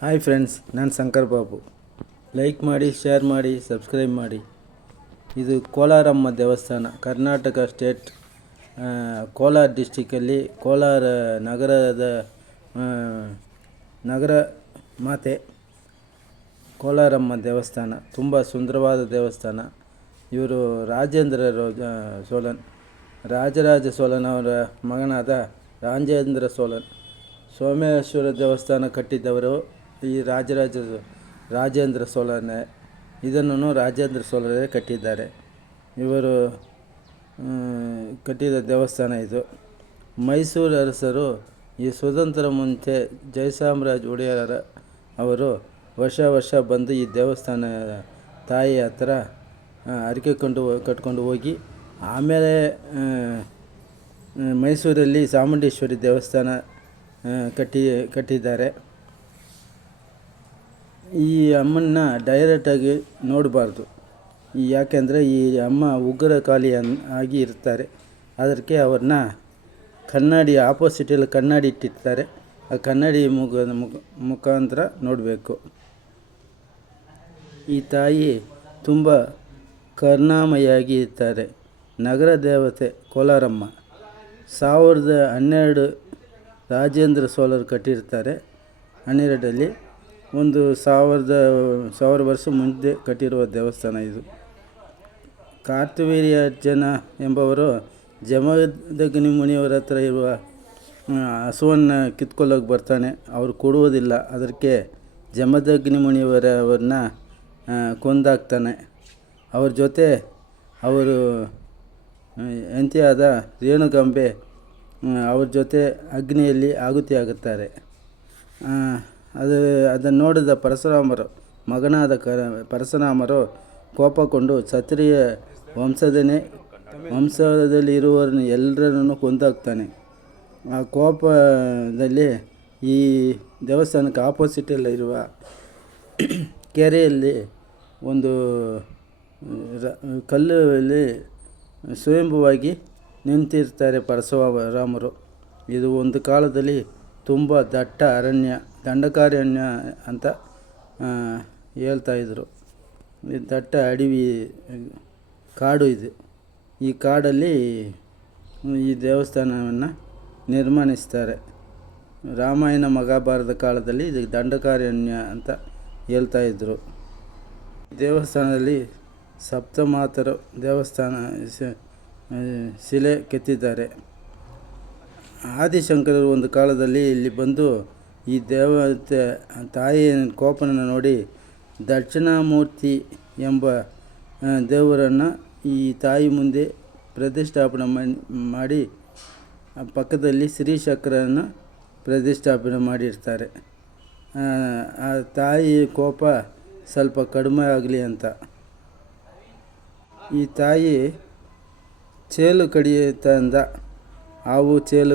Hi friends, ನಾನು Shankar Babu. Like ಮಾಡಿ, share ಮಾಡಿ, ಸಬ್ಸ್ಕ್ರೈಬ್ ಮಾಡಿ. ಇದು ಕೋಲಾರಮ್ಮ ದೇವಸ್ಥಾನ, ಕರ್ನಾಟಕ ಸ್ಟೇಟ್, ಕೋಲಾರ ಡಿಸ್ಟಿಕಲ್ಲಿ ಕೋಲಾರ ನಗರದ ನಗರ ಮಾತೆ ಕೋಲಾರಮ್ಮ ದೇವಸ್ಥಾನ. ತುಂಬ ಸುಂದರವಾದ ದೇವಸ್ಥಾನ. ಇವರು ರಾಜರಾಜ ಚೋಳನ್ ಅವರ ಮಗನಾದ ರಾಜೇಂದ್ರ ಚೋಳನ್. ಸೋಮೇಶ್ವರ ದೇವಸ್ಥಾನ ಕಟ್ಟಿದ್ದವರು ಈ ರಾಜೇಂದ್ರ ಚೋಳನೇ. ಇದನ್ನು ರಾಜೇಂದ್ರ ಚೋಳರೇ ಕಟ್ಟಿದ್ದಾರೆ. ಇವರು ಕಟ್ಟಿದ ದೇವಸ್ಥಾನ ಇದು. ಮೈಸೂರು ಅರಸರು ಈ ಸ್ವತಂತ್ರ ಮುಂಚೆ ಜಯಚಾಮರಾಜ ಒಡೆಯರ ಅವರು ವರ್ಷ ಬಂದು ಈ ದೇವಸ್ಥಾನ ತಾಯಿ ಹತ್ರ ಹರಕೆ ಕಟ್ಕೊಂಡು ಹೋಗಿ, ಆಮೇಲೆ ಮೈಸೂರಲ್ಲಿ ಚಾಮುಂಡೇಶ್ವರಿ ದೇವಸ್ಥಾನ ಕಟ್ಟಿದ್ದಾರೆ. ಈ ಅಮ್ಮನ್ನ ಡೈರೆಕ್ಟಾಗಿ ನೋಡಬಾರ್ದು, ಯಾಕೆಂದರೆ ಈ ಅಮ್ಮ ಉಗ್ರ ಕಾಳಿ ಆಗಿ ಇರ್ತಾರೆ. ಅದಕ್ಕೆ ಅವ್ರನ್ನ ಕನ್ನಡಿ ಆಪೋಸಿಟಲ್ಲಿ ಕನ್ನಡಿ ಇಟ್ಟಿರ್ತಾರೆ. ಆ ಕನ್ನಡಿ ಮುಖಾಂತರ ನೋಡಬೇಕು. ಈ ತಾಯಿ ತುಂಬ ಕರುಣಾಮಯಿಯಾಗಿ ಇರ್ತಾರೆ. ನಗರ ದೇವತೆ ಕೋಲಾರಮ್ಮ 1012 ರಾಜೇಂದ್ರ ಚೋಳರು ಕಟ್ಟಿರ್ತಾರೆ. 12ರಲ್ಲಿ ಒಂದು 1000 ವರ್ಷ ಮುಂದೆ ಕಟ್ಟಿರುವ ದೇವಸ್ಥಾನ ಇದು. ಕಾರ್ತವೀರ್ಯಾರ್ಜುನ ಎಂಬವರು ಜಮದಗ್ನಿ ಮುನಿಯವರ ಹತ್ರ ಇರುವ ಹಸುವನ್ನು ಕಿತ್ಕೊಳ್ಳೋಕೆ ಬರ್ತಾನೆ. ಅವರು ಕೊಡುವುದಿಲ್ಲ. ಅದಕ್ಕೆ ಜಮದಗ್ನಿ ಮುನಿಯವರವ್ರನ್ನ ಕೊಂದಾಕ್ತಾನೆ. ಅವ್ರ ಜೊತೆ ಅವರು ಹೆಂಡತಿಯಾದ ರೇಣುಕಾಂಬೆ ಅವ್ರ ಜೊತೆ ಅಗ್ನಿಯಲ್ಲಿ ಆಗುತ್ತಾರೆ. ಅದನ್ನು ನೋಡಿದ ಮಗನಾದ ಪರಶುರಾಮರು ಕೋಪಗೊಂಡು ಕ್ಷತ್ರಿಯ ವಂಶದಲ್ಲಿರುವವರನ್ನು ಎಲ್ಲರನ್ನು ಕೊಂದಾಕ್ತಾನೆ. ಆ ಕೋಪದಲ್ಲಿ ಈ ದೇವಸ್ಥಾನಕ್ಕೆ ಆಪೋಸಿಟಲ್ಲಿರುವ ಕೆರೆಯಲ್ಲಿ ಒಂದು ಕಲ್ಲಲ್ಲಿ ಸ್ವಯಂಭುವಾಗಿ ನಿಂತಿರ್ತಾರೆ ಪರಶುರಾಮರು. ಇದು ಒಂದು ಕಾಲದಲ್ಲಿ ತುಂಬ ದಟ್ಟ ಅರಣ್ಯ, ದಂಡಕಾರಣ್ಯ ಅಂತ ಹೇಳ್ತಾಯಿದ್ರು. ದಟ್ಟ ಅಡವಿ ಕಾಡು ಇದು. ಈ ಕಾಡಲ್ಲಿ ಈ ದೇವಸ್ಥಾನವನ್ನು ನಿರ್ಮಾಣಿಸ್ತಾರೆ. ರಾಮಾಯಣ ಮಹಾಭಾರತ ಕಾಲದಲ್ಲಿ ಇದು ದಂಡಕಾರಣ್ಯ ಅಂತ ಹೇಳ್ತಾಯಿದ್ರು. ದೇವಸ್ಥಾನದಲ್ಲಿ ಸಪ್ತಮಾತೃ ದೇವಸ್ಥಾನ ಶಿಲೆ ಕೆತ್ತಿದ್ದಾರೆ. ಆದಿಶಂಕರರು ಒಂದು ಕಾಲದಲ್ಲಿ ಇಲ್ಲಿ ಬಂದು ಈ ದೇವತೆ ತಾಯಿಯ ಕೋಪನ ನೋಡಿ ದಕ್ಷಿಣಾಮೂರ್ತಿ ಎಂಬ ದೇವರನ್ನು ಈ ತಾಯಿ ಮುಂದೆ ಪ್ರತಿಷ್ಠಾಪನೆ ಮಾಡಿ ಪಕ್ಕದಲ್ಲಿ ಶ್ರೀಚಕ್ರನ ಪ್ರತಿಷ್ಠಾಪನೆ ಮಾಡಿರ್ತಾರೆ. ಆ ತಾಯಿ ಕೋಪ ಸ್ವಲ್ಪ ಕಡಿಮೆ ಆಗಲಿ ಅಂತ. ಈ ತಾಯಿ ಚೇಳು ಕಡಿಯುತ್ತಂದ ಹಾವು ಚೇಳು